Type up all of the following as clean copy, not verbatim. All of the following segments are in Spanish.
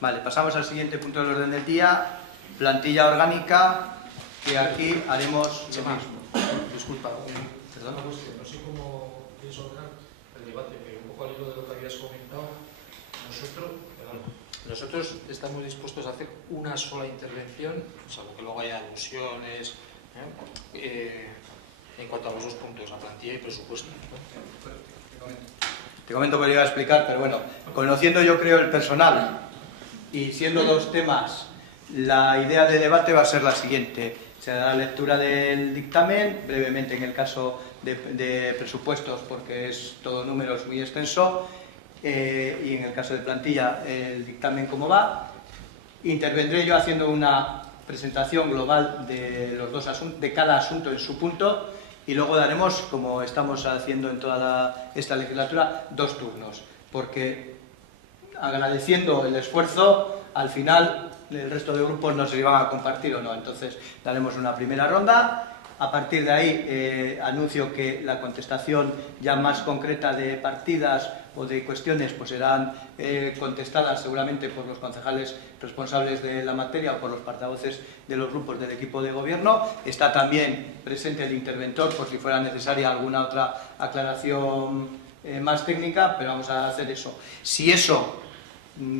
Vale, pasamos al siguiente punto del orden del día, plantilla orgánica, que aquí haremos lo mismo. Disculpa, perdón. Una cuestión, no sé cómo pienso ordenar el debate, pero un poco al hilo de lo que habías comentado, nosotros estamos dispuestos a hacer una sola intervención, salvo que luego haya alusiones, en cuanto a los dos puntos, la plantilla y presupuesto. Te comento que lo iba a explicar, pero bueno, conociendo yo creo el personal y siendo dos temas, la idea de debate va a ser la siguiente. Se dará lectura del dictamen, brevemente en el caso de presupuestos, porque es todo números muy extenso, y en el caso de plantilla, el dictamen cómo va. Intervendré yo haciendo una presentación global de los dos asuntos, de cada asunto en su punto, y luego daremos, como estamos haciendo en toda esta legislatura, dos turnos, porque agradeciendo el esfuerzo, al final el resto de grupos no sé si van a compartir o no, entonces daremos una primera ronda. A partir de ahí anuncio que la contestación ya más concreta de partidas o de cuestiones pues serán contestadas seguramente por los concejales responsables de la materia o por los portavoces de los grupos del equipo de gobierno. Está también presente el interventor por si fuera necesaria alguna otra aclaración más técnica, pero vamos a hacer eso. Si eso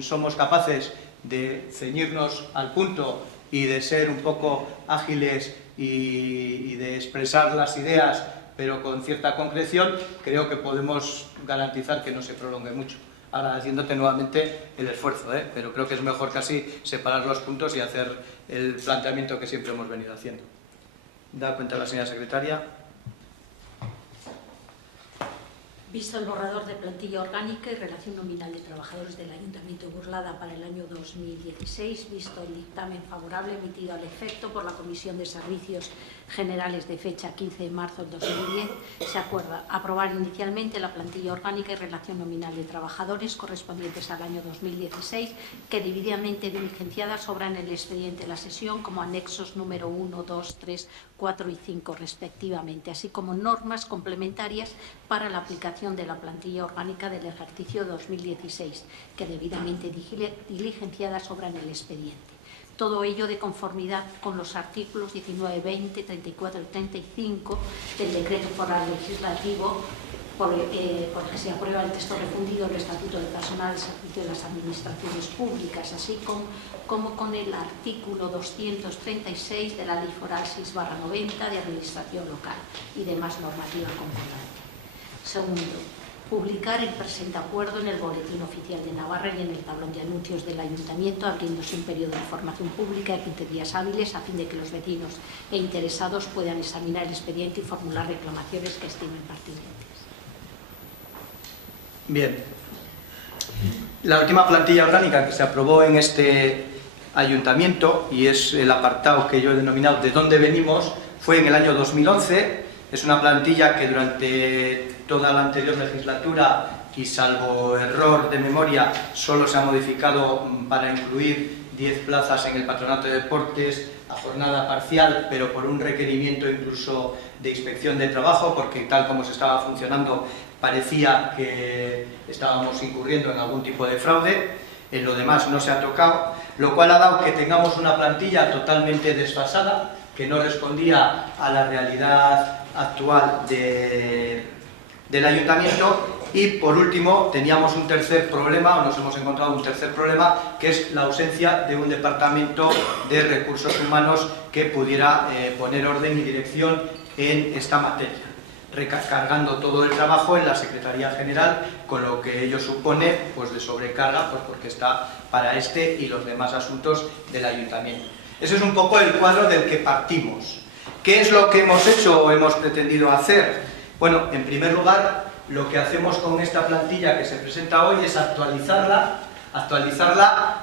somos capaces de ceñirnos al punto y de ser un poco ágiles y de expresar las ideas, pero con cierta concreción, creo que podemos garantizar que no se prolongue mucho. Agradeciéndote nuevamente el esfuerzo, pero creo que es mejor casi separar los puntos y hacer el planteamiento que siempre hemos venido haciendo. Da cuenta la señora secretaria. Visto el borrador de plantilla orgánica y relación nominal de trabajadores del Ayuntamiento de Burlada para el año 2016, visto el dictamen favorable emitido al efecto por la Comisión de Servicios Generales de fecha 15 de marzo del 2010, se acuerda aprobar inicialmente la plantilla orgánica y relación nominal de trabajadores correspondientes al año 2016, que debidamente diligenciadas sobran en el expediente de la sesión como anexos número 1, 2, 3, 4 y 5 respectivamente, así como normas complementarias para la aplicación de la plantilla orgánica del ejercicio 2016, que debidamente diligenciadas sobran en el expediente. Todo ello de conformidad con los artículos 19, 20, 34 y 35 del Decreto Foral Legislativo por el que se aprueba el texto refundido del Estatuto de Personal al Servicio de las Administraciones Públicas, así como con el artículo 236 de la Ley Foral 6/90 de Administración Local y demás normativa concordante. Segundo, publicar el presente acuerdo en el Boletín Oficial de Navarra y en el tablón de anuncios del Ayuntamiento, abriéndose un periodo de información pública de 15 días hábiles a fin de que los vecinos e interesados puedan examinar el expediente y formular reclamaciones que estimen pertinentes. Bien. La última plantilla orgánica que se aprobó en este Ayuntamiento, y es el apartado que yo he denominado ¿de dónde venimos?, fue en el año 2011. Es una plantilla que durante toda la anterior legislatura, y salvo error de memoria, solo se ha modificado para incluir 10 plazas en el Patronato de Deportes a jornada parcial, pero por un requerimiento incluso de inspección de trabajo, porque tal como se estaba funcionando parecía que estábamos incurriendo en algún tipo de fraude. En lo demás no se ha tocado, lo cual ha dado que tengamos una plantilla totalmente desfasada, que no respondía a la realidad actual del Ayuntamiento. Y por último teníamos un tercer problema, o nos hemos encontrado un tercer problema, que es la ausencia de un departamento de recursos humanos que pudiera poner orden y dirección en esta materia, recargando todo el trabajo en la Secretaría General, con lo que ello supone pues de sobrecarga, pues porque está para este y los demás asuntos del Ayuntamiento. Ese es un poco el cuadro del que partimos. ¿Qué es lo que hemos hecho o hemos pretendido hacer? Bueno, en primer lugar, lo que hacemos con esta plantilla que se presenta hoy es actualizarla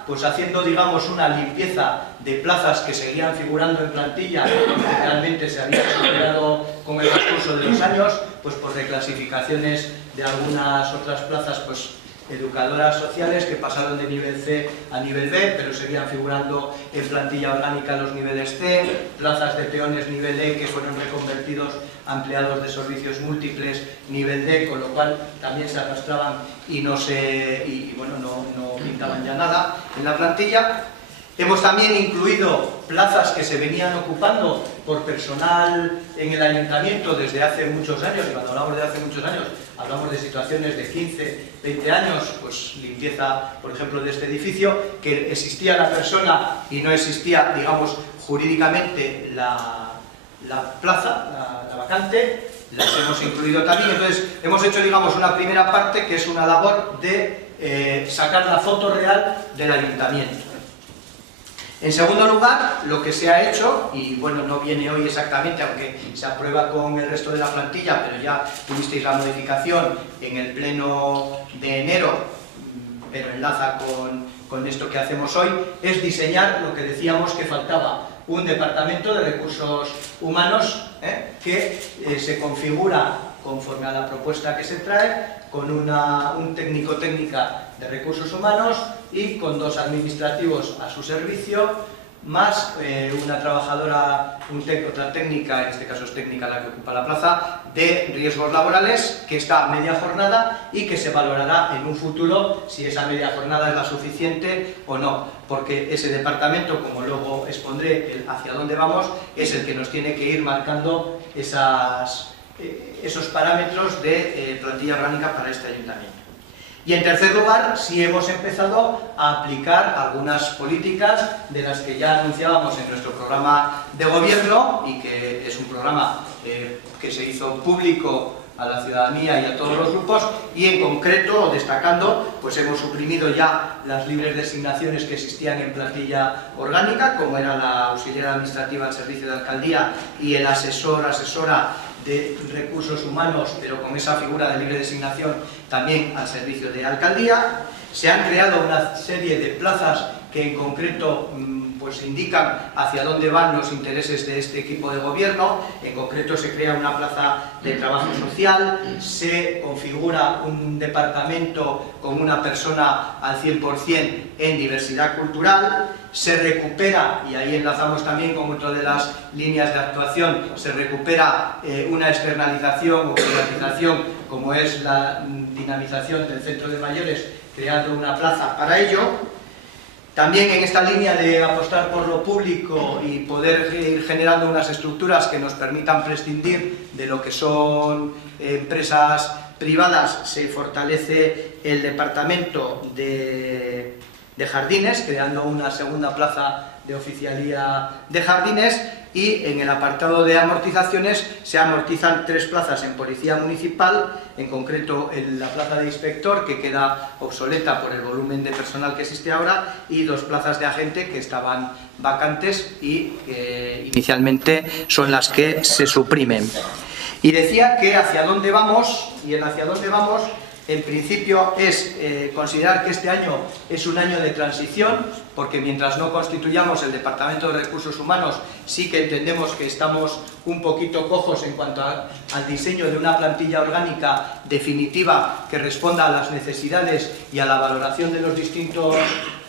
pues haciendo, digamos, una limpieza de plazas que seguían figurando en plantilla, que realmente se habían superado con el transcurso de los años, pues por reclasificaciones de algunas otras plazas, pues educadoras sociales que pasaron de nivel C a nivel B, pero seguían figurando en plantilla orgánica los niveles C, plazas de peones nivel E que fueron reconvertidos empleados de servicios múltiples, nivel D, con lo cual también se arrastraban y no pintaban ya nada en la plantilla. Hemos también incluido plazas que se venían ocupando por personal en el ayuntamiento desde hace muchos años, y cuando hablamos de hace muchos años hablamos de situaciones de 15, 20 años, pues limpieza, por ejemplo, de este edificio, que existía la persona y no existía, digamos, jurídicamente la plaza, la vacante, las hemos incluido también. Entonces hemos hecho, digamos, una primera parte que es una labor de sacar la foto real del ayuntamiento. En segundo lugar, lo que se ha hecho, y bueno, no viene hoy exactamente, aunque se aprueba con el resto de la plantilla, pero ya tuvisteis la modificación en el pleno de enero, pero enlaza con esto que hacemos hoy, es diseñar lo que decíamos que faltaba, un departamento de recursos humanos que se configura conforme a la propuesta que se trae, con un técnico-técnica de recursos humanos y con 2 administrativos a su servicio, más una trabajadora, otra técnica, en este caso es técnica la que ocupa la plaza, de riesgos laborales, que está a media jornada y que se valorará en un futuro si esa media jornada es la suficiente o no, porque ese departamento, como luego expondré hacia dónde vamos, es el que nos tiene que ir marcando esos parámetros de plantilla orgánica para este ayuntamiento. Y en tercer lugar, sí hemos empezado a aplicar algunas políticas de las que ya anunciábamos en nuestro programa de gobierno, y que es un programa que se hizo público a la ciudadanía y a todos los grupos, y en concreto, destacando, pues hemos suprimido ya las libres designaciones que existían en plantilla orgánica, como era la auxiliar administrativa al servicio de alcaldía y el asesora de recursos humanos, pero con esa figura de libre designación también al servicio de alcaldía. Se han creado una serie de plazas que en concreto pues indican hacia dónde van los intereses de este equipo de gobierno. En concreto se crea una plaza de trabajo social, se configura un departamento con una persona al 100% en diversidad cultural, se recupera, y ahí enlazamos también con otra de las líneas de actuación, se recupera una externalización o privatización como es la dinamización del centro de mayores, creando una plaza para ello. También en esta línea de apostar por lo público y poder ir generando unas estructuras que nos permitan prescindir de lo que son empresas privadas, se fortalece el departamento de jardines, creando una segunda plaza de oficialía de jardines, y en el apartado de amortizaciones se amortizan 3 plazas en policía municipal, en concreto en la plaza de inspector, que queda obsoleta por el volumen de personal que existe ahora, y 2 plazas de agente que estaban vacantes y que inicialmente son las que se suprimen. Y decía que hacia dónde vamos, y el hacia dónde vamos en principio es considerar que este año es un año de transición, porque mientras no constituyamos el Departamento de Recursos Humanos sí que entendemos que estamos un poquito cojos en cuanto al diseño de una plantilla orgánica definitiva que responda a las necesidades y a la valoración de los distintos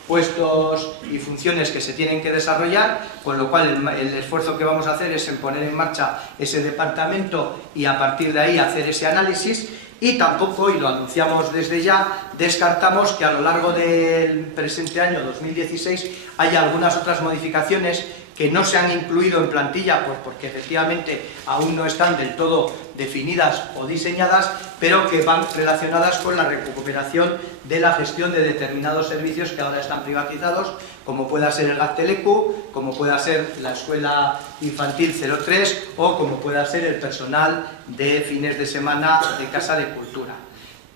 puestos y funciones que se tienen que desarrollar, con lo cual el esfuerzo que vamos a hacer es en poner en marcha ese departamento y a partir de ahí hacer ese análisis. Y tampoco, y lo anunciamos desde ya, descartamos que a lo largo del presente año 2016 haya algunas otras modificaciones que no se han incluido en plantilla, pues porque efectivamente aún no están del todo definidas o diseñadas, pero que van relacionadas con la recuperación de la gestión de determinados servicios que ahora están privatizados, como pueda ser el Gazteleku, como pueda ser la Escuela Infantil 03 o como pueda ser el personal de fines de semana de Casa de Cultura.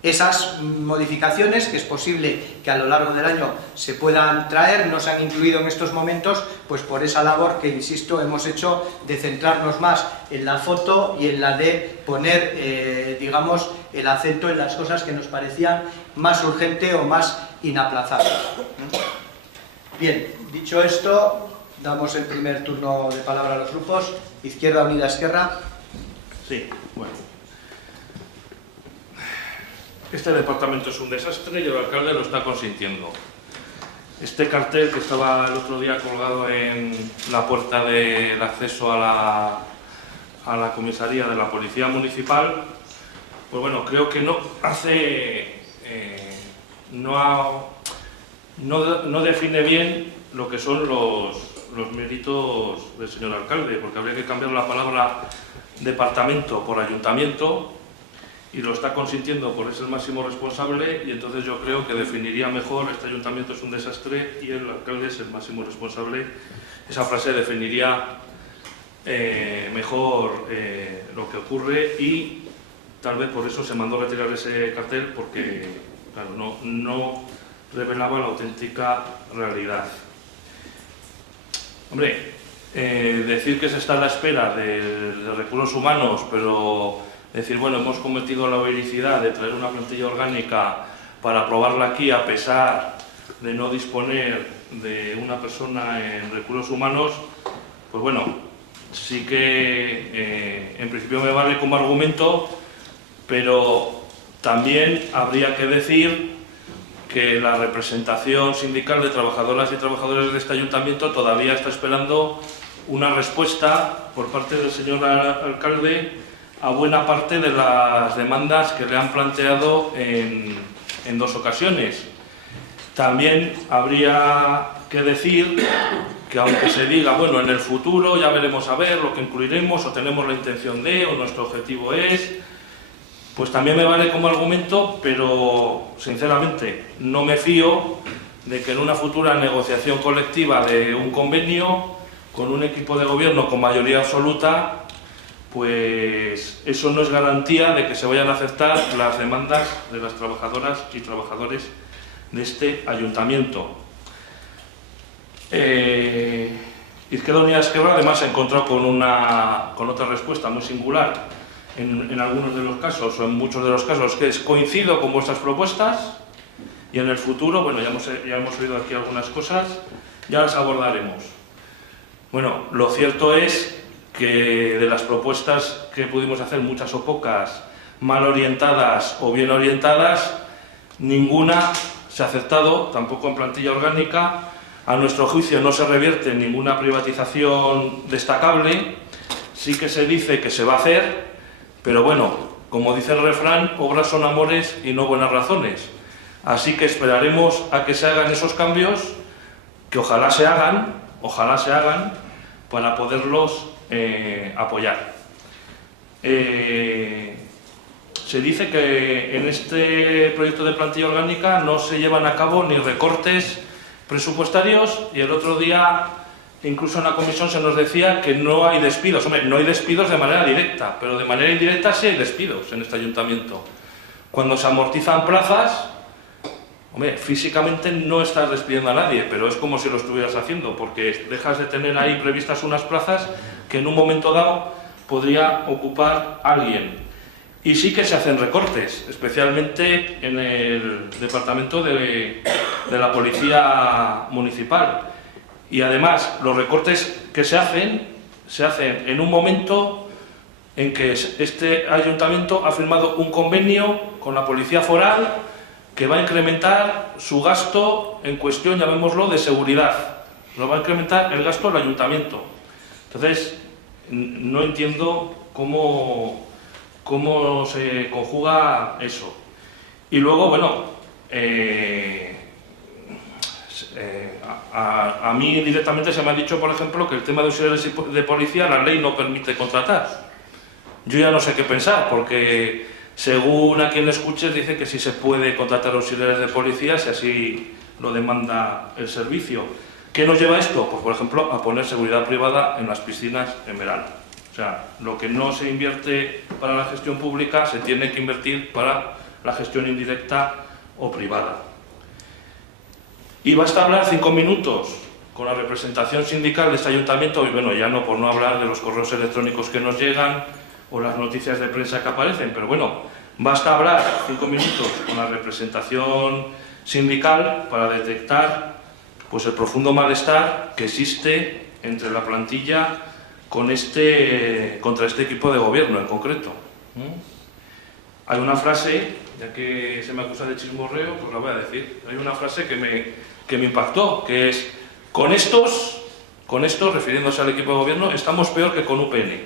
Esas modificaciones, que es posible que a lo largo del año se puedan traer, no se han incluido en estos momentos, pues por esa labor que, insisto, hemos hecho de centrarnos más en la foto y en la de poner, digamos, el acento en las cosas que nos parecían más urgente o más inaplazables. Bien, dicho esto, damos el primer turno de palabra a los grupos. Izquierda Unida, Esquerra. Sí, bueno. Este departamento es un desastre y el alcalde lo está consintiendo. Este cartel que estaba el otro día colgado en la puerta del acceso a a la comisaría de la Policía Municipal, pues bueno, creo que no hace, no define bien lo que son los méritos del señor alcalde, porque habría que cambiar la palabra departamento por ayuntamiento, y lo está consintiendo por es el máximo responsable, y entonces yo creo que definiría mejor: este ayuntamiento es un desastre y el alcalde es el máximo responsable. Esa frase definiría mejor lo que ocurre, y tal vez por eso se mandó retirar ese cartel, porque claro, no revelaba la auténtica realidad. Hombre, decir que se está a la espera de recursos humanos, pero decir, bueno, hemos cometido la vericidad de traer una plantilla orgánica para aprobarla aquí a pesar de no disponer de una persona en recursos humanos, pues bueno, sí que en principio me vale como argumento, pero también habría que decir que la representación sindical de trabajadoras y trabajadores de este ayuntamiento todavía está esperando una respuesta por parte del señor alcalde a buena parte de las demandas que le han planteado en 2 ocasiones. También habría que decir que, aunque se diga, bueno, en el futuro ya veremos a ver lo que incluiremos, o tenemos la intención de, o nuestro objetivo es, pues también me vale como argumento, pero sinceramente no me fío de que en una futura negociación colectiva de un convenio con un equipo de gobierno con mayoría absoluta, pues eso no es garantía de que se vayan a aceptar las demandas de las trabajadoras y trabajadores de este ayuntamiento. Izquierda Unida Esquerra además se ha encontrado con otra respuesta muy singular en algunos de los casos, o en muchos de los casos, que es: coincido con vuestras propuestas, y en el futuro, bueno, ya hemos oído aquí algunas cosas, ya las abordaremos. Bueno, lo cierto es que de las propuestas que pudimos hacer, muchas o pocas, mal orientadas o bien orientadas, ninguna se ha aceptado, tampoco en plantilla orgánica. A nuestro juicio no se revierte en ninguna privatización destacable. Sí que se dice que se va a hacer, pero bueno, como dice el refrán, obras son amores y no buenas razones. Así que esperaremos a que se hagan esos cambios, que ojalá se hagan, para poderlos apoyar. Se dice que en este proyecto de plantilla orgánica no se llevan a cabo ni recortes presupuestarios, y el otro día incluso en la comisión se nos decía que no hay despidos. Hombre, no hay despidos de manera directa, pero de manera indirecta sí hay despidos en este ayuntamiento. Cuando se amortizan plazas, hombre, físicamente no estás despidiendo a nadie, pero es como si lo estuvieras haciendo, porque dejas de tener ahí previstas unas plazas que en un momento dado podría ocupar alguien. Y sí que se hacen recortes, especialmente en el departamento de la Policía Municipal. Y además, los recortes que se hacen en un momento en que este ayuntamiento ha firmado un convenio con la Policía Foral que va a incrementar su gasto en cuestión, llamémoslo, de seguridad. Lo va a incrementar el gasto del ayuntamiento. Entonces, no entiendo cómo se conjuga eso. Y luego, bueno, a mí directamente se me ha dicho, por ejemplo, que el tema de auxiliares de policía, la ley no permite contratar. Yo ya no sé qué pensar, porque según a quien escuches dice que sí se puede contratar auxiliares de policía si así lo demanda el servicio. ¿Qué nos lleva esto? Pues, por ejemplo, a poner seguridad privada en las piscinas en verano. O sea, lo que no se invierte para la gestión pública se tiene que invertir para la gestión indirecta o privada. Y basta hablar 5 minutos con la representación sindical de este ayuntamiento, y bueno, ya no por no hablar de los correos electrónicos que nos llegan o las noticias de prensa que aparecen, pero bueno, basta hablar 5 minutos con la representación sindical para detectar pues el profundo malestar que existe entre la plantilla contra este equipo de gobierno en concreto. Hay una frase, ya que se me acusa de chismorreo, pues la voy a decir. Hay una frase que me impactó, que es: con estos, refiriéndose al equipo de gobierno, estamos peor que con UPN.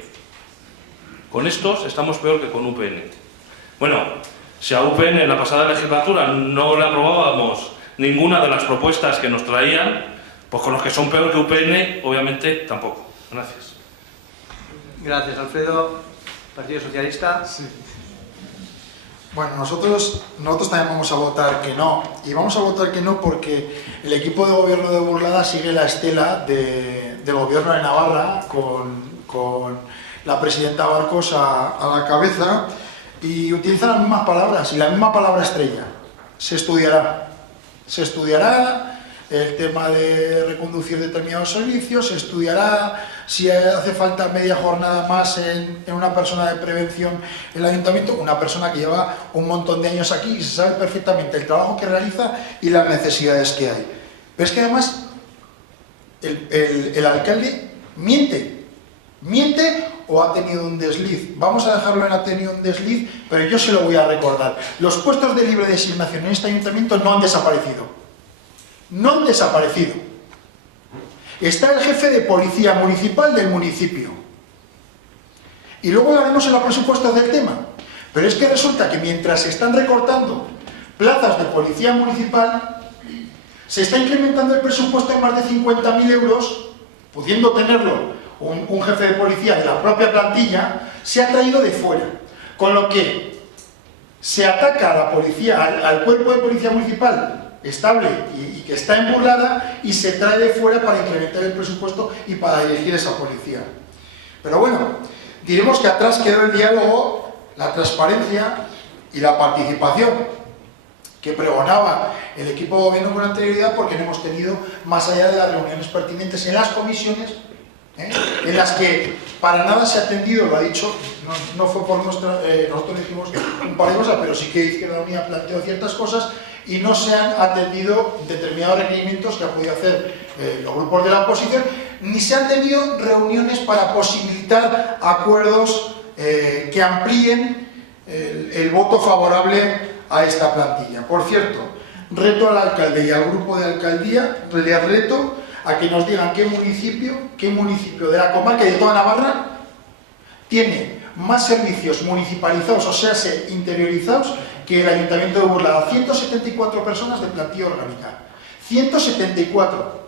Con estos estamos peor que con UPN. Bueno, si a UPN en la pasada legislatura no le aprobábamos ninguna de las propuestas que nos traían, pues con los que son peor que UPN, obviamente tampoco. Gracias. Gracias, Alfredo. Partido Socialista. Sí. Bueno, nosotros también vamos a votar que no. Y vamos a votar que no porque el equipo de gobierno de Burlada sigue la estela del gobierno de Navarra con la presidenta Barcos a la cabeza, y utilizan las mismas palabras y la misma palabra estrella. Se estudiará. Se estudiará el tema de reconducir determinados servicios, se estudiará si hace falta media jornada más en una persona de prevención en el ayuntamiento, una persona que lleva un montón de años aquí y se sabe perfectamente el trabajo que realiza y las necesidades que hay. Pero es que además el alcalde miente o ha tenido un desliz. Vamos a dejarlo en ha tenido un desliz, pero yo se lo voy a recordar. Los puestos de libre designación en este ayuntamiento no han desaparecido. No han desaparecido. Está el jefe de policía municipal del municipio. Y luego hablaremos en los presupuestos del tema. Pero es que resulta que mientras se están recortando plazas de policía municipal, se está incrementando el presupuesto en más de 50.000 euros, pudiendo tenerlo un jefe de policía de la propia plantilla, se ha traído de fuera. Con lo que se ataca a la policía, al cuerpo de policía municipal estable y que está en Burlada, y se trae de fuera para incrementar el presupuesto y para dirigir esa policía. Pero bueno, diremos que atrás quedó el diálogo, la transparencia y la participación que pregonaba el equipo de gobierno con anterioridad, porque no hemos tenido, más allá de las reuniones pertinentes en las comisiones, en las que para nada se ha atendido, lo ha dicho, no fue por nuestra, nosotros dijimos un par de cosas, pero sí que Izquierda Unida planteó ciertas cosas, y no se han atendido determinados requerimientos que han podido hacer los grupos de la oposición, ni se han tenido reuniones para posibilitar acuerdos que amplíen el voto favorable a esta plantilla. Por cierto, reto al alcalde y al grupo de alcaldía, les reto a que nos digan qué municipio de la comarca y de toda Navarra tiene más servicios municipalizados, o sea, interiorizados, que el Ayuntamiento de Burlada. 174 personas de plantilla orgánica. 174.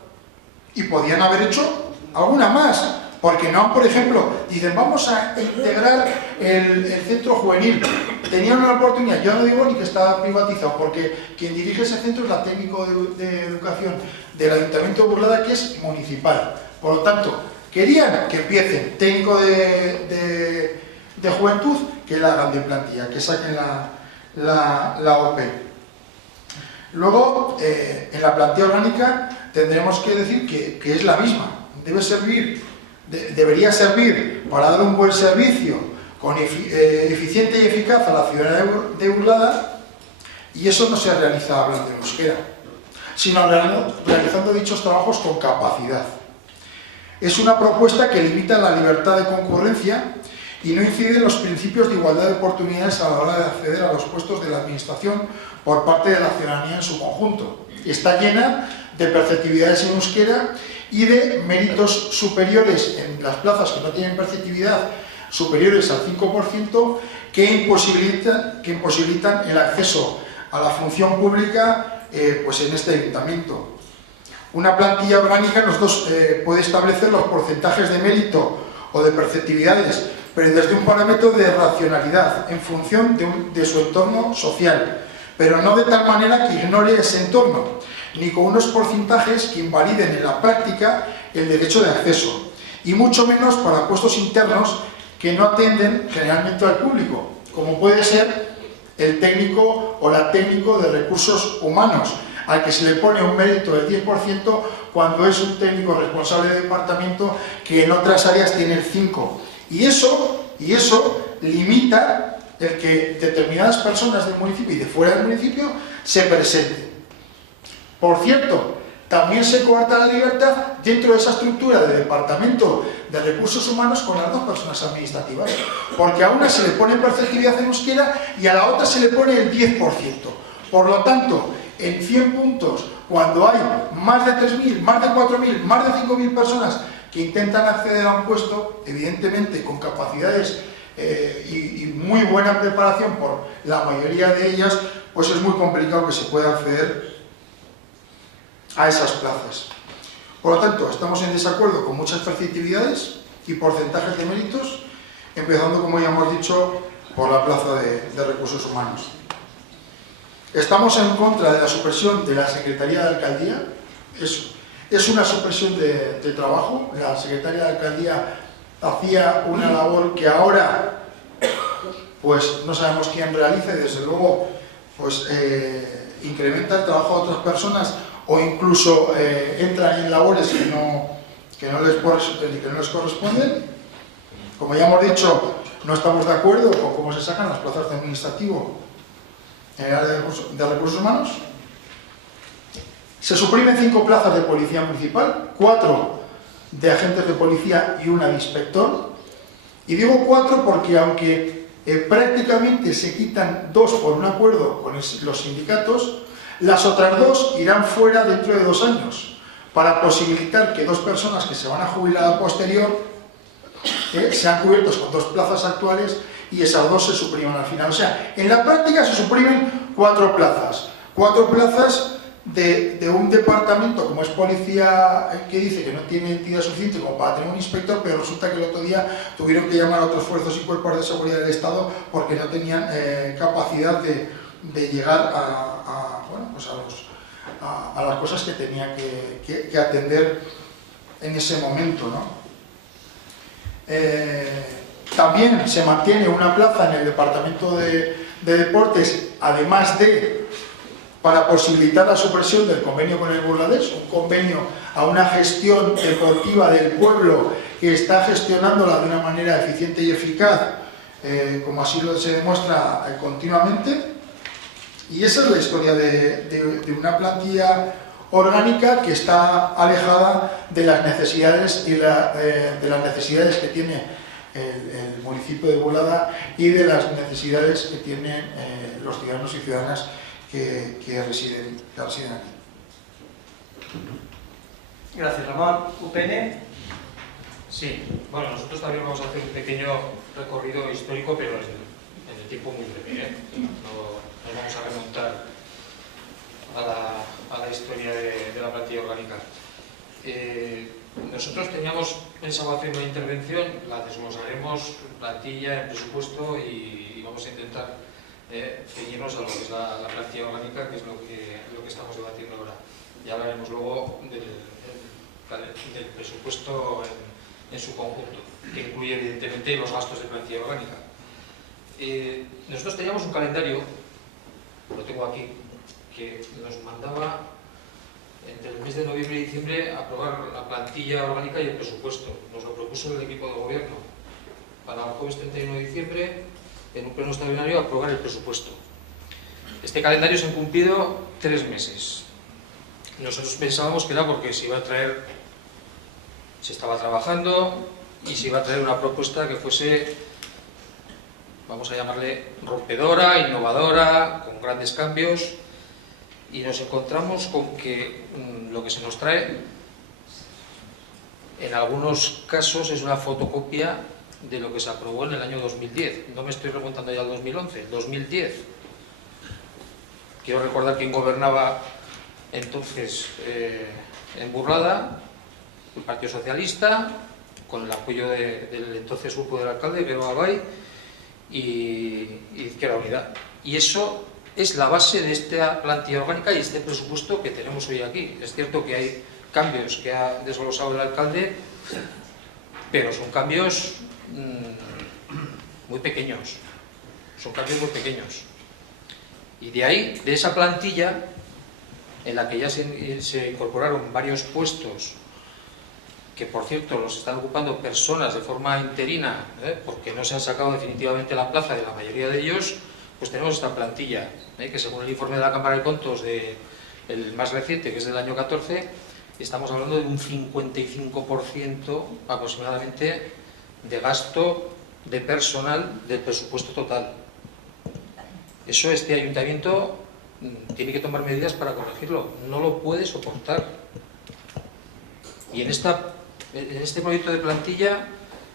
Y podían haber hecho alguna más. Porque no, por ejemplo, dicen, vamos a integrar el centro juvenil. Tenían una oportunidad, yo no digo ni que está privatizado, porque quien dirige ese centro es la técnico de educación del Ayuntamiento de Burlada, que es municipal. Por lo tanto, querían que empiecen técnico de juventud, que la hagan de plantilla, que saquen la OP. Luego, en la plantilla orgánica tendremos que decir que es la misma. Debería servir para dar un buen servicio eficiente y eficaz a la ciudadanía de Burlada, y eso no se realiza hablando en euskera, sino realizando dichos trabajos con capacidad. Es una propuesta que limita la libertad de concurrencia y no incide en los principios de igualdad de oportunidades a la hora de acceder a los puestos de la administración por parte de la ciudadanía en su conjunto. Está llena de perceptividades en euskera y de méritos superiores en las plazas que no tienen perceptividad superiores al 5%, que imposibilitan el acceso a la función pública pues en este ayuntamiento. Una plantilla orgánica puede establecer los porcentajes de mérito o de perceptividades, pero desde un parámetro de racionalidad, en función de su entorno social, pero no de tal manera que ignore ese entorno, ni con unos porcentajes que invaliden en la práctica el derecho de acceso, y mucho menos para puestos internos que no atienden generalmente al público, como puede ser el técnico o la técnico de recursos humanos, al que se le pone un mérito del 10% cuando es un técnico responsable de departamento que en otras áreas tiene el 5%. Y eso limita el que determinadas personas del municipio y de fuera del municipio se presenten. Por cierto, también se coarta la libertad dentro de esa estructura de departamento de recursos humanos con las dos personas administrativas, porque a una se le pone perceptividad en euskera y a la otra se le pone el 10%. Por lo tanto, en 100 puntos, cuando hay más de 3.000, más de 4.000, más de 5.000 personas que intentan acceder a un puesto, evidentemente con capacidades y muy buena preparación por la mayoría de ellas, pues es muy complicado que se pueda acceder a esas plazas. Por lo tanto, estamos en desacuerdo con muchas perceptividades y porcentajes de méritos, empezando, como ya hemos dicho, por la plaza de recursos humanos. Estamos en contra de la supresión de la Secretaría de Alcaldía. Es una supresión de trabajo. La Secretaría de Alcaldía hacía una labor que ahora pues no sabemos quién realiza, y desde luego pues incrementa el trabajo de otras personas, o incluso entran en labores que no les corresponden. Como ya hemos dicho, no estamos de acuerdo con cómo se sacan las plazas de administrativo en el área de recursos humanos. Se suprimen 5 plazas de policía municipal, 4 de agentes de policía y 1 de inspector. Y digo 4 porque aunque prácticamente se quitan 2 por un acuerdo con los sindicatos, las otras 2 irán fuera dentro de 2 años, para posibilitar que 2 personas que se van a jubilar a posterior sean cubiertos con 2 plazas actuales, y esas 2 se supriman al final. O sea, en la práctica se suprimen 4 plazas. 4 plazas de un departamento como es policía, que dice que no tiene entidad suficiente como para tener un inspector, pero resulta que el otro día tuvieron que llamar a otros fuerzas y cuerpos de seguridad del Estado porque no tenían capacidad de llegar bueno, pues a las cosas que tenía que atender en ese momento, ¿no? También se mantiene una plaza en el departamento de deportes, además para posibilitar la supresión del convenio con el Burladés, un convenio a una gestión deportiva del pueblo que está gestionándola de una manera eficiente y eficaz, como así se demuestra continuamente. Y esa es la historia de una plantilla orgánica que está alejada de las necesidades de las necesidades que tiene el municipio de Burlada y de las necesidades que tienen los ciudadanos y ciudadanas que residen aquí. Gracias, Ramón. UPN. Sí, bueno, nosotros también vamos a hacer un pequeño recorrido histórico, pero en el tiempo muy breve, No nos vamos a remontar a la historia de la plantilla orgánica. Nosotros teníamos pensado hacer una intervención, la desglosaremos plantilla en presupuesto y vamos a intentar ceñirnos a lo que es la plantilla orgánica, que es lo que estamos debatiendo ahora. Ya hablaremos luego del presupuesto en su conjunto, que incluye evidentemente los gastos de plantilla orgánica. Nosotros teníamos un calendario, lo tengo aquí, que nos mandaba entre el mes de noviembre y diciembre aprobar la plantilla orgánica y el presupuesto. Nos lo propuso el equipo de gobierno para el jueves 31 de diciembre, en un pleno extraordinario, aprobar el presupuesto. Este calendario se ha cumplido 3 meses. Nosotros pensábamos que era porque se estaba trabajando y se iba a traer una propuesta que fuese, vamos a llamarle, rompedora, innovadora, con grandes cambios, y nos encontramos con que lo que se nos trae en algunos casos es una fotocopia de lo que se aprobó en el año 2010. No me estoy remontando ya al 2011, el 2010. Quiero recordar quién gobernaba entonces en Burlada, el Partido Socialista, con el apoyo del entonces grupo del alcalde, Pedro Albay, y Izquierda Unida. Y eso es la base de esta plantilla orgánica y este presupuesto que tenemos hoy aquí. Es cierto que hay cambios que ha desglosado el alcalde, pero son cambios muy pequeños. Son cambios muy pequeños. Y de ahí, de esa plantilla, en la que ya se incorporaron varios puestos, que por cierto los están ocupando personas de forma interina, porque no se han sacado definitivamente la plaza de la mayoría de ellos, pues tenemos esta plantilla, que según el informe de la Cámara de Contos, el más reciente, que es del año 14, estamos hablando de un 55% aproximadamente de gasto de personal del presupuesto total. Eso este ayuntamiento tiene que tomar medidas para corregirlo, no lo puede soportar. Y en este proyecto de plantilla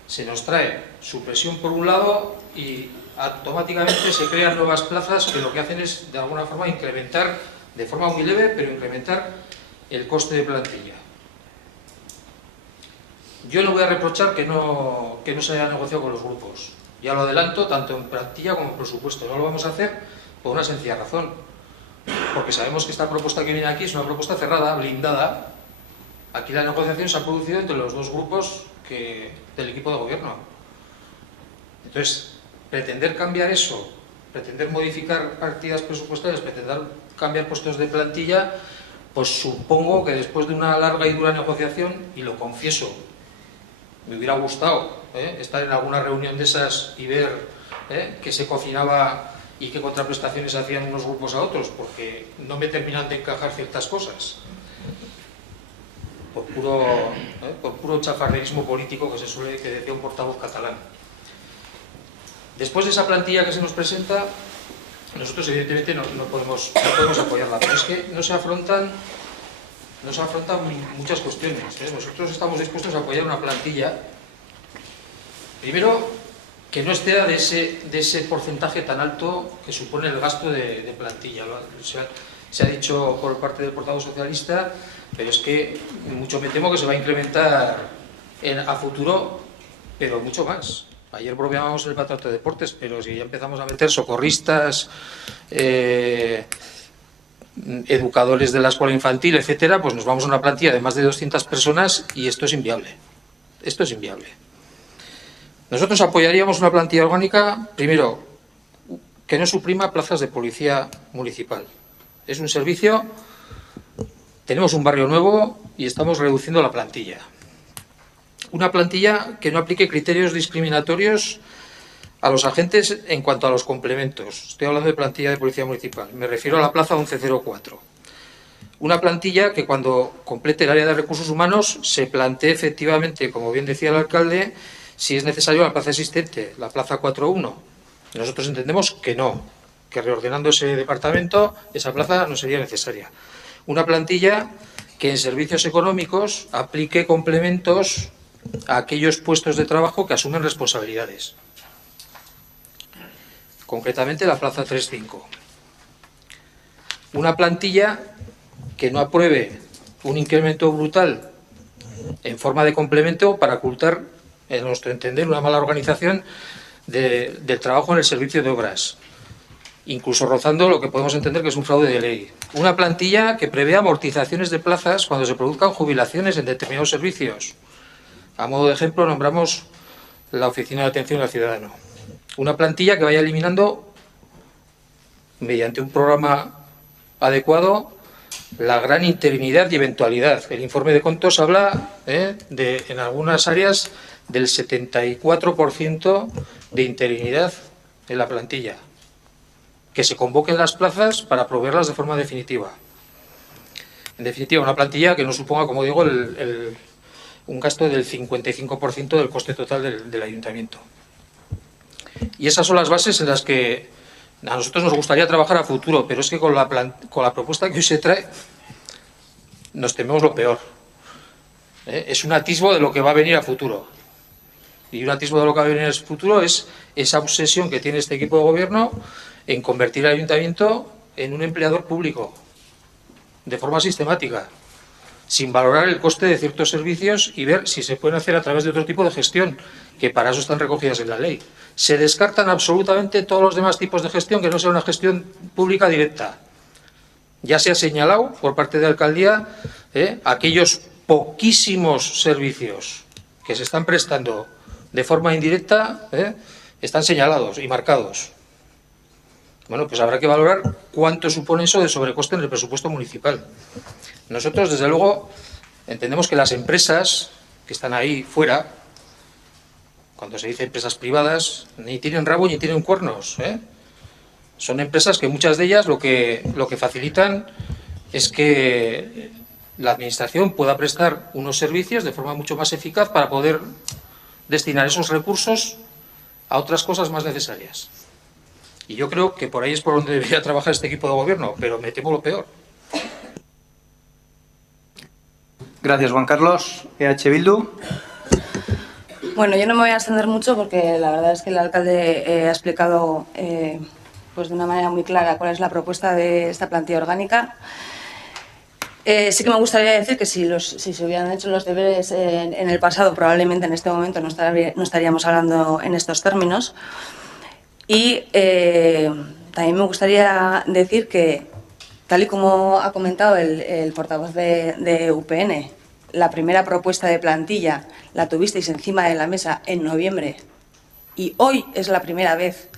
se nos trae supresión por un lado y automáticamente se crean nuevas plazas que lo que hacen es, de alguna forma, incrementar, de forma muy leve, pero incrementar el coste de plantilla. Yo no voy a reprochar que no se haya negociado con los grupos. Ya lo adelanto, tanto en plantilla como en presupuesto. No lo vamos a hacer por una sencilla razón. Porque sabemos que esta propuesta que viene aquí es una propuesta cerrada, blindada. Aquí la negociación se ha producido entre los dos grupos del equipo de gobierno. Entonces, pretender cambiar eso, pretender modificar partidas presupuestarias, pretender cambiar puestos de plantilla, pues supongo que después de una larga y dura negociación, y lo confieso, me hubiera gustado estar en alguna reunión de esas y ver qué se cocinaba y qué contraprestaciones hacían unos grupos a otros, porque no me terminan de encajar ciertas cosas. Por puro chafarderismo político que decía un portavoz catalán. Después de esa plantilla que se nos presenta, nosotros evidentemente no podemos apoyarla, pero es que no se afrontan muchas cuestiones. Nosotros estamos dispuestos a apoyar una plantilla, primero, que no esté de ese porcentaje tan alto que supone el gasto de plantilla. Se ha dicho por parte del portavoz socialista, pero es que mucho me temo que se va a incrementar a futuro, pero mucho más. Ayer bromeábamos en el Patronato de Deportes, pero si ya empezamos a meter socorristas, educadores de la escuela infantil, etcétera, pues nos vamos a una plantilla de más de 200 personas y esto es inviable. Esto es inviable. Nosotros apoyaríamos una plantilla orgánica, primero, que no suprima plazas de policía municipal. Es un servicio, tenemos un barrio nuevo y estamos reduciendo la plantilla. Una plantilla que no aplique criterios discriminatorios a los agentes en cuanto a los complementos. Estoy hablando de plantilla de policía municipal. Me refiero a la plaza 1104. Una plantilla que cuando complete el área de recursos humanos se plantee efectivamente, como bien decía el alcalde, si es necesario la plaza existente, la plaza 41. Nosotros entendemos que no, que reordenando ese departamento, esa plaza no sería necesaria. Una plantilla que en servicios económicos aplique complementos a aquellos puestos de trabajo que asumen responsabilidades. Concretamente la plaza 35. Una plantilla que no apruebe un incremento brutal en forma de complemento para ocultar, en nuestro entender, una mala organización del trabajo en el servicio de obras, incluso rozando lo que podemos entender que es un fraude de ley. Una plantilla que prevé amortizaciones de plazas cuando se produzcan jubilaciones en determinados servicios. A modo de ejemplo, nombramos la Oficina de Atención al Ciudadano. Una plantilla que vaya eliminando, mediante un programa adecuado, la gran interinidad y eventualidad. El informe de contos habla en algunas áreas del 74% de interinidad en la plantilla. Que se convoquen las plazas para proveerlas de forma definitiva. En definitiva, una plantilla que no suponga, como digo, un gasto del 55% del coste total del ayuntamiento. Y esas son las bases en las que a nosotros nos gustaría trabajar a futuro, pero es que con la propuesta que hoy se trae nos tememos lo peor. Es un atisbo de lo que va a venir a futuro. Y un atisbo de lo que va a venir a futuro es esa obsesión que tiene este equipo de gobierno en convertir al ayuntamiento en un empleador público, de forma sistemática, sin valorar el coste de ciertos servicios y ver si se pueden hacer a través de otro tipo de gestión, que para eso están recogidas en la ley. Se descartan absolutamente todos los demás tipos de gestión que no sea una gestión pública directa. Ya se ha señalado por parte de la alcaldía aquellos poquísimos servicios que se están prestando de forma indirecta, están señalados y marcados. Bueno, pues habrá que valorar cuánto supone eso de sobrecoste en el presupuesto municipal. Nosotros, desde luego, entendemos que las empresas que están ahí fuera, cuando se dice empresas privadas, ni tienen rabo ni tienen cuernos. Son empresas que muchas de ellas lo que facilitan es que la administración pueda prestar unos servicios de forma mucho más eficaz para poder destinar esos recursos a otras cosas más necesarias. Y yo creo que por ahí es por donde debería trabajar este equipo de gobierno, pero me temo lo peor. Gracias, Juan Carlos. EH Bildu. Bueno, yo no me voy a extender mucho porque la verdad es que el alcalde ha explicado pues de una manera muy clara cuál es la propuesta de esta plantilla orgánica. Sí que me gustaría decir que si se hubieran hecho los deberes en el pasado, probablemente en este momento no estaríamos hablando en estos términos. Y también me gustaría decir que, tal y como ha comentado el portavoz de UPN, la primera propuesta de plantilla la tuvisteis encima de la mesa en noviembre y hoy es la primera vez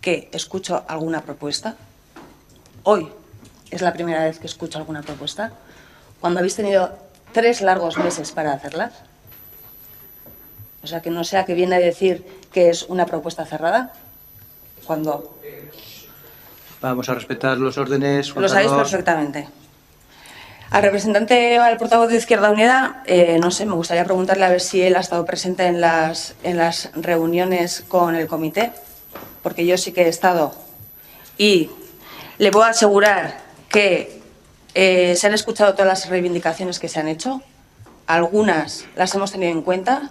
que escucho alguna propuesta. Hoy es la primera vez que escucho alguna propuesta, cuando habéis tenido 3 largos meses para hacerlas. O sea, que no sea que viene a decir que es una propuesta cerrada, cuando... Vamos a respetar los órdenes. Lo sabéis perfectamente. Al representante, al portavoz de Izquierda Unida, no sé, me gustaría preguntarle a ver si él ha estado presente en las reuniones con el comité, porque yo sí que he estado y le puedo asegurar que se han escuchado todas las reivindicaciones que se han hecho, algunas las hemos tenido en cuenta,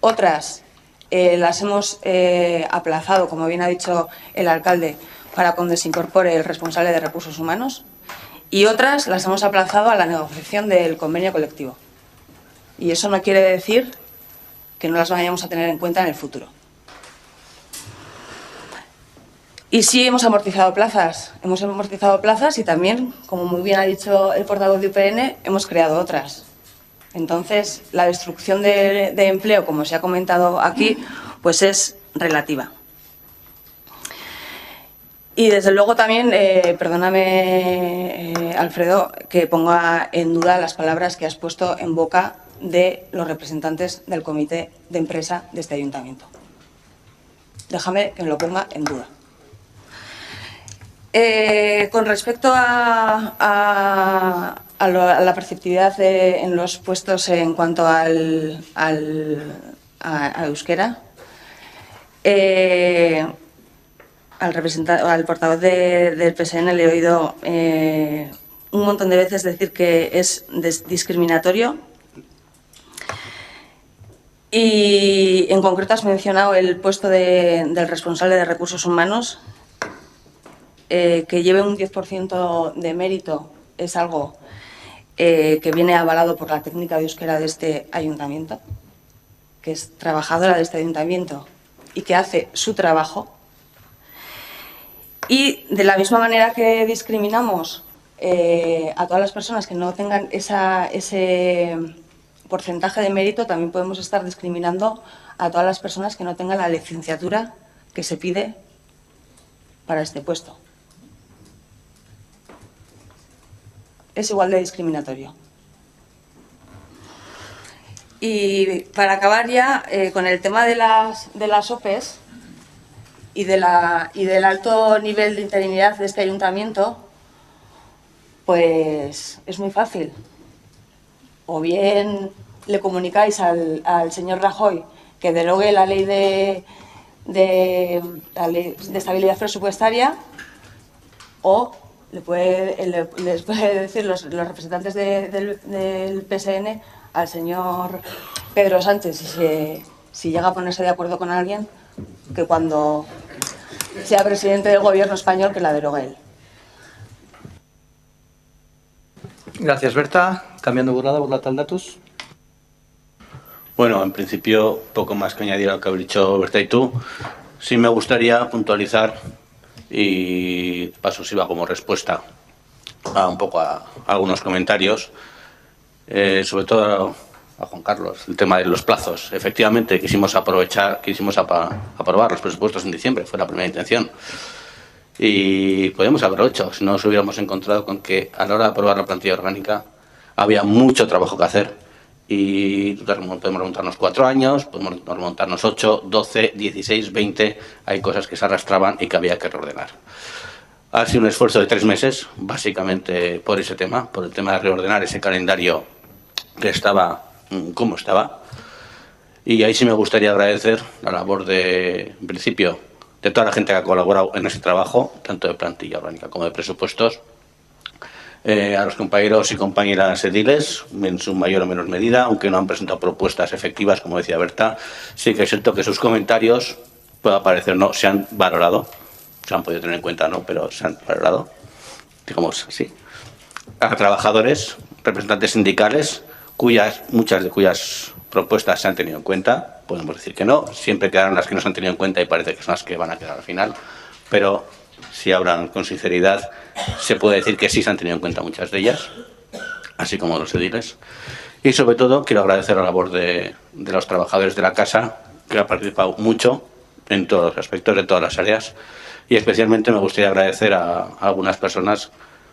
otras las hemos aplazado, como bien ha dicho el alcalde, para cuando se incorpore el responsable de recursos humanos, y otras las hemos aplazado a la negociación del convenio colectivo. Y eso no quiere decir que no las vayamos a tener en cuenta en el futuro. Y sí hemos amortizado plazas y también, como muy bien ha dicho el portavoz de UPN, hemos creado otras. Entonces, la destrucción de empleo, como se ha comentado aquí, pues es relativa. Y desde luego también, perdóname, Alfredo, que ponga en duda las palabras que has puesto en boca de los representantes del comité de empresa de este ayuntamiento. Déjame que me lo ponga en duda. Con respecto a la perceptividad en los puestos en cuanto a euskera, al portavoz del PSN le he oído un montón de veces decir que es discriminatorio, y en concreto has mencionado el puesto del responsable de recursos humanos. Que lleve un 10% de mérito es algo que viene avalado por la técnica de euskera de este ayuntamiento, que es trabajadora de este ayuntamiento y que hace su trabajo. Y de la misma manera que discriminamos a todas las personas que no tengan ese porcentaje de mérito, también podemos estar discriminando a todas las personas que no tengan la licenciatura que se pide para este puesto. Es igual de discriminatorio. Y para acabar ya con el tema de las OPEs y del alto nivel de interinidad de este ayuntamiento, pues es muy fácil. O bien le comunicáis al señor Rajoy que derogue la ley de estabilidad presupuestaria, o les puede decir los representantes del PSN al señor Pedro Sánchez, si llega a ponerse de acuerdo con alguien, que cuando sea presidente del gobierno español que la derogue él. Gracias, Berta. Cambiando Burlada Aldatus. Bueno, en principio, poco más que añadir a lo que habéis dicho Berta y tú. Sí me gustaría puntualizar, y paso si va como respuesta un poco a algunos comentarios, sobre todo a Juan Carlos, el tema de los plazos. Efectivamente, quisimos aprobar los presupuestos en diciembre, fue la primera intención. Y podemos haberlo hecho, si no nos hubiéramos encontrado con que a la hora de aprobar la plantilla orgánica había mucho trabajo que hacer. Y podemos remontarnos 4 años, podemos remontarnos 8, 12, 16, 20, hay cosas que se arrastraban y que había que reordenar. Ha sido un esfuerzo de 3 meses, básicamente por ese tema, por el tema de reordenar ese calendario que estaba como estaba. Y ahí sí me gustaría agradecer la labor en principio, de toda la gente que ha colaborado en ese trabajo, tanto de plantilla orgánica como de presupuestos. a los compañeros y compañeras ediles, en su mayor o menor medida, aunque no han presentado propuestas efectivas, como decía Berta. Sí que es cierto que sus comentarios, puede parecer, no, se han valorado, se han podido tener en cuenta, no, pero se han valorado, digamos así. A trabajadores, representantes sindicales, muchas de cuyas propuestas se han tenido en cuenta, podemos decir que no, siempre quedaron las que no se han tenido en cuenta y parece que son las que van a quedar al final, pero si hablan con sinceridad, se puede decir que sí se han tenido en cuenta muchas de ellas, así como los ediles. Y sobre todo quiero agradecer la labor de los trabajadores de la casa, que han participado mucho en todos los aspectos, de todas las áreas, y especialmente me gustaría agradecer a algunas personas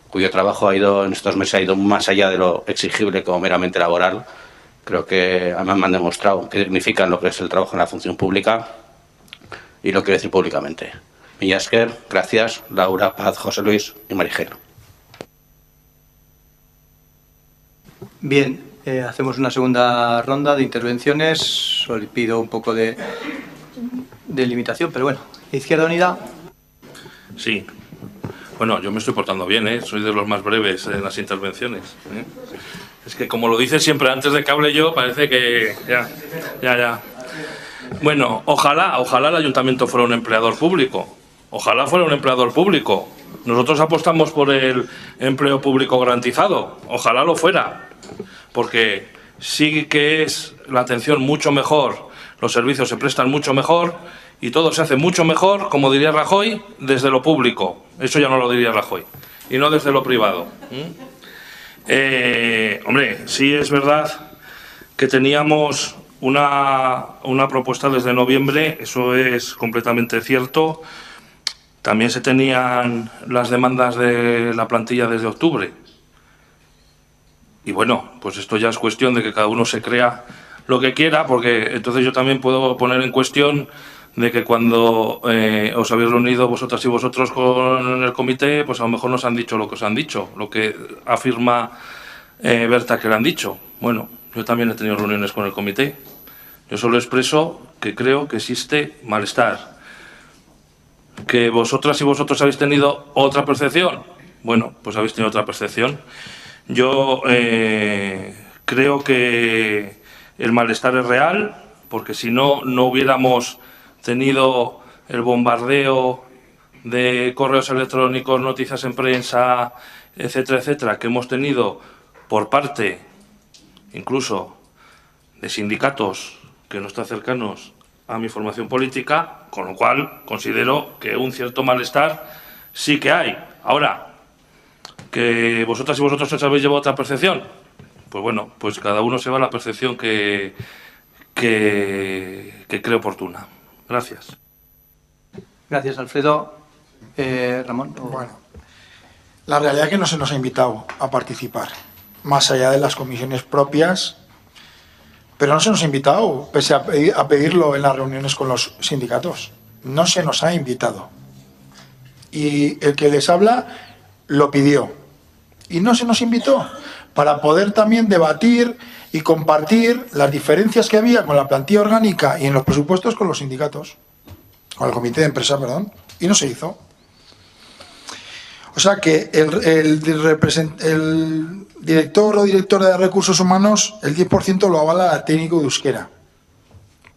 cuyo trabajo ha ido en estos meses ha ido más allá de lo exigible como meramente laboral. Creo que además me han demostrado que significan lo que es el trabajo en la función pública y lo quiero decir públicamente. Millasker, gracias, Laura, Paz, José Luis y Marigel. Bien, hacemos una segunda ronda de intervenciones. Solo pido un poco de limitación, pero bueno. Izquierda Unida. Sí. Bueno, yo me estoy portando bien, ¿eh? Soy de los más breves en las intervenciones, ¿eh? Es que como lo dice siempre antes de que hable yo, parece que ya. Bueno, ojalá el ayuntamiento fuera un empleador público. Ojalá fuera un empleador público. Nosotros apostamos por el empleo público garantizado. Ojalá lo fuera. Porque sí que es la atención mucho mejor, los servicios se prestan mucho mejor y todo se hace mucho mejor, como diría Rajoy, desde lo público. Eso ya no lo diría Rajoy. Y no desde lo privado. Hombre, sí es verdad que teníamos una propuesta desde noviembre, eso es completamente cierto. También se tenían las demandas de la plantilla desde octubre. Y bueno, pues esto ya es cuestión de que cada uno se crea lo que quiera, porque entonces yo también puedo poner en cuestión de que cuando os habéis reunido vosotras y vosotros con el comité, pues a lo mejor nos han dicho lo que os han dicho, lo que afirma Berta que le han dicho. Bueno, yo también he tenido reuniones con el comité. Yo solo expreso que creo que existe malestar. ¿Que vosotras y vosotros habéis tenido otra percepción? Bueno, pues habéis tenido otra percepción. Yo creo que el malestar es real, porque si no hubiéramos tenido el bombardeo de correos electrónicos, noticias en prensa, etcétera, que hemos tenido por parte incluso de sindicatos que no están cercanos a mi formación política, con lo cual considero que un cierto malestar sí que hay. Ahora, ¿que vosotras y vosotros os habéis llevado otra percepción? Pues bueno, pues cada uno se va a la percepción que cree oportuna. Gracias. Gracias, Alfredo. Ramón. Bueno, la realidad es que no se nos ha invitado a participar, más allá de las comisiones propias, pero no se nos ha invitado, pese a pedirlo en las reuniones con los sindicatos. No se nos ha invitado. Y el que les habla lo pidió. Y no se nos invitó para poder también debatir y compartir las diferencias que había con la plantilla orgánica y en los presupuestos con los sindicatos, con el comité de empresa, perdón, y no se hizo. O sea que el director o directora de recursos humanos, el 10% lo avala a técnico de euskera.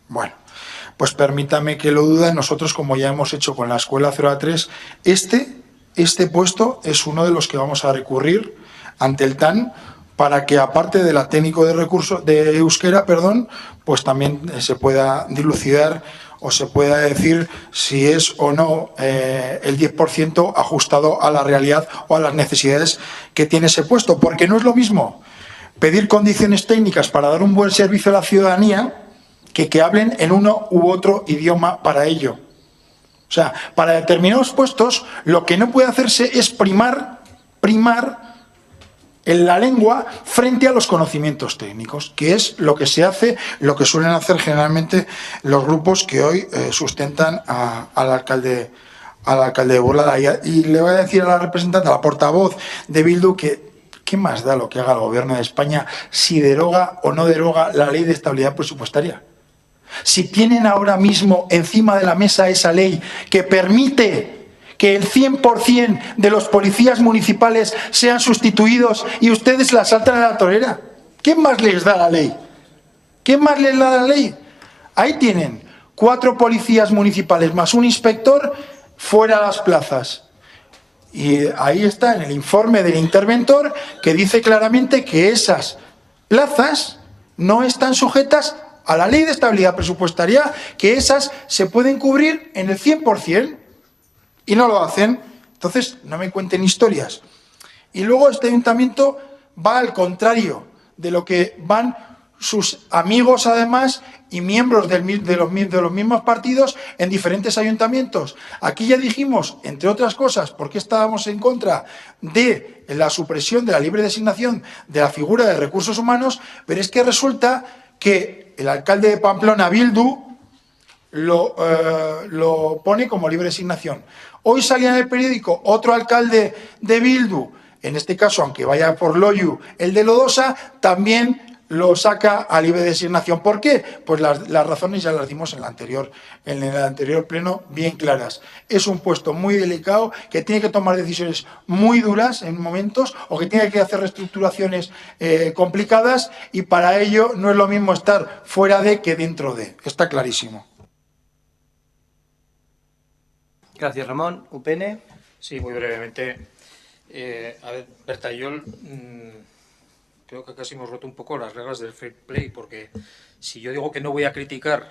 Bueno, pues permítame que lo dude, nosotros, como ya hemos hecho con la escuela 0-3, este puesto es uno de los que vamos a recurrir ante el TAN para que, aparte de la técnico de euskera, pues también se pueda dilucidar o se pueda decir si es o no el 10% ajustado a la realidad o a las necesidades que tiene ese puesto. Porque no es lo mismo pedir condiciones técnicas para dar un buen servicio a la ciudadanía que hablen en uno u otro idioma para ello. O sea, para determinados puestos lo que no puede hacerse es primar en la lengua frente a los conocimientos técnicos, que es lo que se hace, lo que suelen hacer generalmente los grupos que hoy sustentan al alcalde de Burlada. Y le voy a decir a la representante, a la portavoz de Bildu, que ¿qué más da lo que haga el gobierno de España si deroga o no deroga la ley de estabilidad presupuestaria? Si tienen ahora mismo encima de la mesa esa ley que permite que el 100% de los policías municipales sean sustituidos y ustedes la saltan a la torera? ¿Qué más les da la ley? ¿Qué más les da la ley? Ahí tienen 4 policías municipales más un inspector fuera de las plazas. Y ahí está en el informe del interventor que dice claramente que esas plazas no están sujetas a la ley de estabilidad presupuestaria, que esas se pueden cubrir en el 100% y no lo hacen. Entonces, no me cuenten historias. Y luego este ayuntamiento va al contrario de lo que van sus amigos, además, y miembros de los mismos partidos en diferentes ayuntamientos. Aquí ya dijimos, entre otras cosas, por qué estábamos en contra de la supresión de la libre designación de la figura de recursos humanos, pero es que resulta que el alcalde de Pamplona, Bildu, lo pone como libre designación. Hoy salía en el periódico otro alcalde de Bildu, en este caso, aunque vaya por Loiu, el de Lodosa, también lo saca a libre designación. ¿Por qué? Pues las razones ya las dimos en el anterior pleno bien claras. Es un puesto muy delicado que tiene que tomar decisiones muy duras en momentos o que tiene que hacer reestructuraciones complicadas, y para ello no es lo mismo estar fuera de que dentro de. Está clarísimo. Gracias, Ramón. UPN. Sí, muy brevemente. A ver, Berta, yo creo que casi hemos roto un poco las reglas del fair play, porque si yo digo que no voy a criticar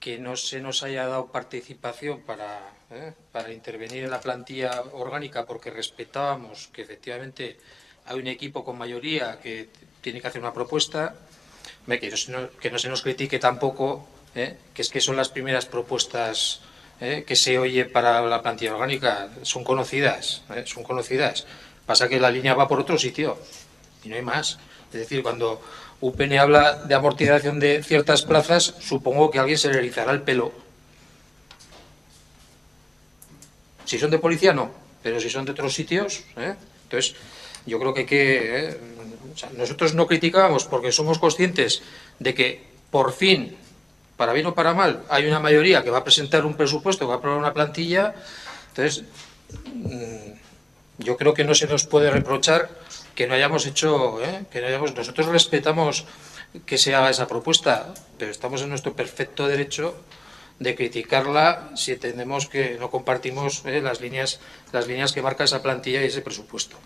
que no se nos haya dado participación para intervenir en la plantilla orgánica porque respetábamos que efectivamente hay un equipo con mayoría que tiene que hacer una propuesta, que no se nos critique tampoco, que es que son las primeras propuestas que se oye para la plantilla orgánica, son conocidas, son conocidas. Pasa que la línea va por otro sitio y no hay más. Es decir, cuando UPN habla de amortización de ciertas plazas, supongo que a alguien se le erizará el pelo. Si son de policía, no, pero si son de otros sitios, entonces yo creo que hay que... o sea, nosotros no criticamos porque somos conscientes de que por fin, para bien o para mal, hay una mayoría que va a presentar un presupuesto, que va a aprobar una plantilla. Entonces, yo creo que no se nos puede reprochar que no hayamos hecho, nosotros respetamos que se haga esa propuesta, pero estamos en nuestro perfecto derecho de criticarla si entendemos que no compartimos las líneas que marca esa plantilla y ese presupuesto.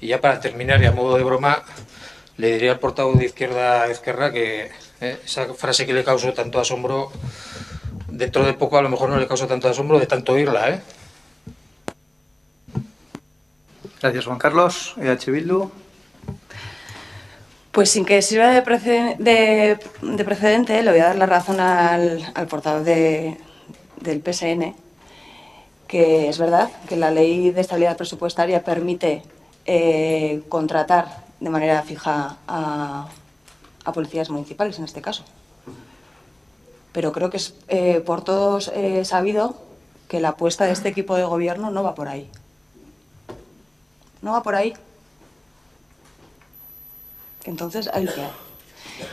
Y ya para terminar, y a modo de broma, le diría al portavoz de Izquierda que esa frase que le causó tanto asombro, dentro de poco a lo mejor no le causa tanto asombro de tanto oírla, Gracias, Juan Carlos. EH Bildu. Pues sin que sirva de precedente, le voy a dar la razón al portavoz del PSN, que es verdad que la ley de estabilidad presupuestaria permite contratar de manera fija a policías municipales, en este caso. Pero creo que es por todos sabido que la apuesta de este equipo de gobierno no va por ahí. No va por ahí. Entonces, ahí lo que hay.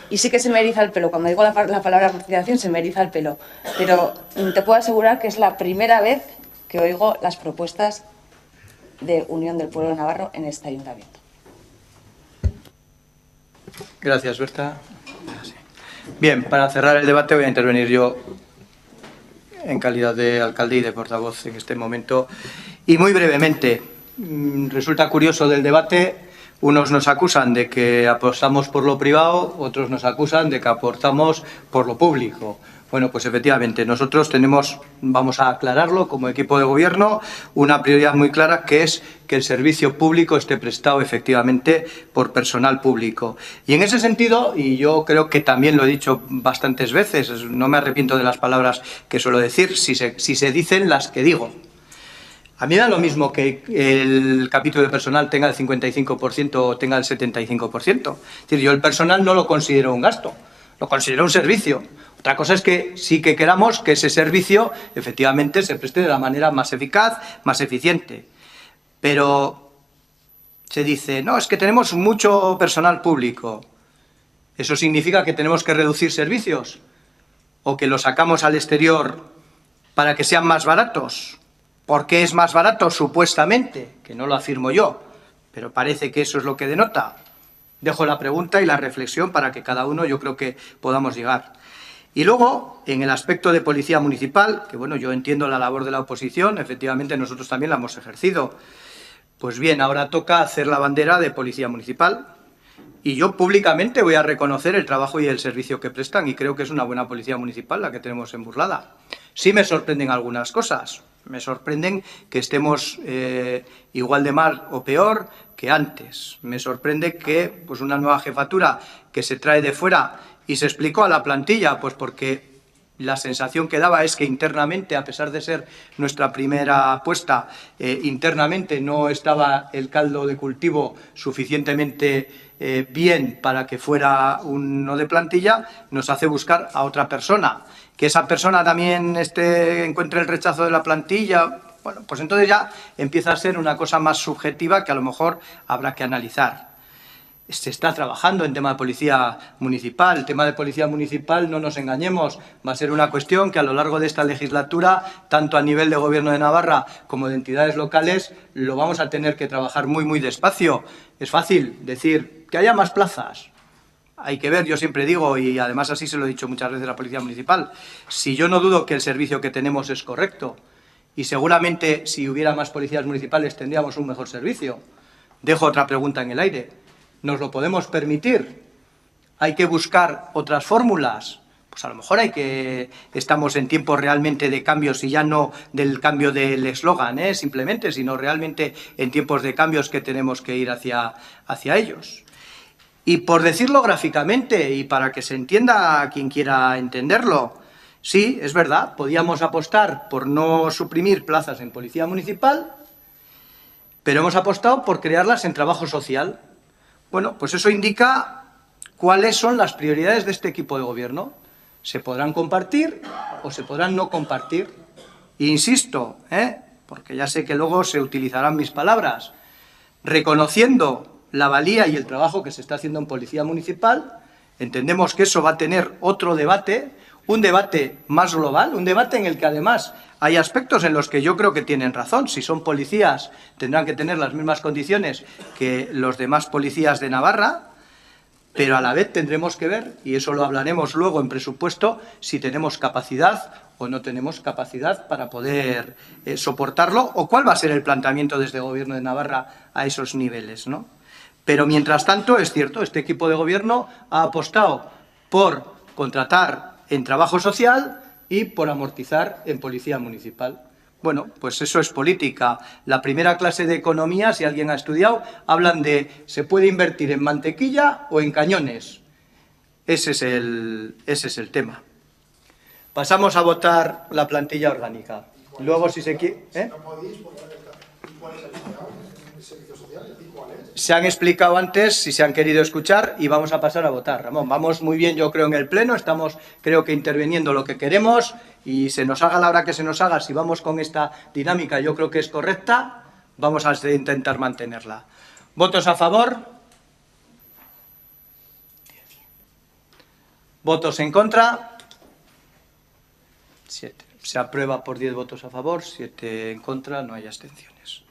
Y sí que se me eriza el pelo. Cuando digo la palabra amortización, se me eriza el pelo. Pero te puedo asegurar que es la primera vez que oigo las propuestas de Unión del Pueblo Navarro en este ayuntamiento. Gracias, Berta. Bien, para cerrar el debate voy a intervenir yo en calidad de alcalde y de portavoz en este momento. Y muy brevemente, resulta curioso del debate, unos nos acusan de que apostamos por lo privado, otros nos acusan de que aportamos por lo público. Bueno, pues efectivamente, nosotros tenemos, vamos a aclararlo como equipo de gobierno, una prioridad muy clara, que es que el servicio público esté prestado efectivamente por personal público. Y en ese sentido, y yo creo que también lo he dicho bastantes veces, no me arrepiento de las palabras que suelo decir, si se dicen las que digo. A mí da lo mismo que el capítulo de personal tenga el 55% o tenga el 75%. Es decir, yo el personal no lo considero un gasto, lo considero un servicio. Otra cosa es que sí que queramos que ese servicio efectivamente se preste de la manera más eficaz, más eficiente. Pero se dice, no, es que tenemos mucho personal público. ¿Eso significa que tenemos que reducir servicios? ¿O que lo sacamos al exterior para que sean más baratos. ¿Por qué es más barato? Supuestamente, que no lo afirmo yo, pero parece que eso es lo que denota. Dejo la pregunta y la reflexión para que cada uno, yo creo que podamos llegar. Y luego, en el aspecto de policía municipal, que bueno, yo entiendo la labor de la oposición, efectivamente nosotros también la hemos ejercido. Pues bien, ahora toca hacer la bandera de policía municipal. Y yo públicamente voy a reconocer el trabajo y el servicio que prestan y creo que es una buena policía municipal la que tenemos en Burlada. Sí me sorprenden algunas cosas. Me sorprenden que estemos igual de mal o peor que antes. Me sorprende que pues, una nueva jefatura que se trae de fuera y se explicó a la plantilla, pues porque la sensación que daba es que internamente, a pesar de ser nuestra primera apuesta, internamente no estaba el caldo de cultivo suficientemente bien para que fuera uno de plantilla, nos hace buscar a otra persona. Que esa persona también encuentre el rechazo de la plantilla, bueno, pues entonces ya empieza a ser una cosa más subjetiva que a lo mejor habrá que analizar. Se está trabajando en tema de policía municipal. El tema de policía municipal, no nos engañemos, va a ser una cuestión que a lo largo de esta legislatura, tanto a nivel de Gobierno de Navarra como de entidades locales, lo vamos a tener que trabajar muy, muy despacio. Es fácil decir que haya más plazas. Hay que ver, yo siempre digo, y además así se lo he dicho muchas veces a la Policía Municipal, si yo no dudo que el servicio que tenemos es correcto, y seguramente si hubiera más policías municipales tendríamos un mejor servicio. Dejo otra pregunta en el aire. ¿Nos lo podemos permitir? ¿Hay que buscar otras fórmulas? Pues a lo mejor estamos en tiempos realmente de cambios y ya no del cambio del eslogan, simplemente, sino realmente en tiempos de cambios que tenemos que ir hacia ellos. Y por decirlo gráficamente y para que se entienda a quien quiera entenderlo, sí, es verdad, podíamos apostar por no suprimir plazas en Policía Municipal, pero hemos apostado por crearlas en trabajo social. Bueno, pues eso indica cuáles son las prioridades de este equipo de gobierno. Se podrán compartir o se podrán no compartir. E insisto, porque ya sé que luego se utilizarán mis palabras, reconociendo la valía y el trabajo que se está haciendo en Policía Municipal, entendemos que eso va a tener otro debate, un debate más global, un debate en el que además hay aspectos en los que yo creo que tienen razón. Si son policías, tendrán que tener las mismas condiciones que los demás policías de Navarra, pero a la vez tendremos que ver, y eso lo hablaremos luego en presupuesto, si tenemos capacidad o no tenemos capacidad para poder soportarlo, o cuál va a ser el planteamiento desde el Gobierno de Navarra a esos niveles, ¿no? Pero mientras tanto, es cierto, este equipo de gobierno ha apostado por contratar en trabajo social y por amortizar en policía municipal. Bueno, pues eso es política. La primera clase de economía, si alguien ha estudiado, hablan de se puede invertir en mantequilla o en cañones. Ese es el tema. Pasamos a votar la plantilla orgánica. Luego, si se quiere... Se han explicado antes, si se han querido escuchar, y vamos a pasar a votar. Ramón, vamos muy bien, yo creo, en el Pleno, estamos, creo que, interviniendo lo que queremos, y se nos haga la hora que se nos haga, si vamos con esta dinámica, yo creo que es correcta, vamos a intentar mantenerla. ¿Votos a favor? ¿Votos en contra? 7. Se aprueba por 10 votos a favor, 7 en contra, no hay abstenciones.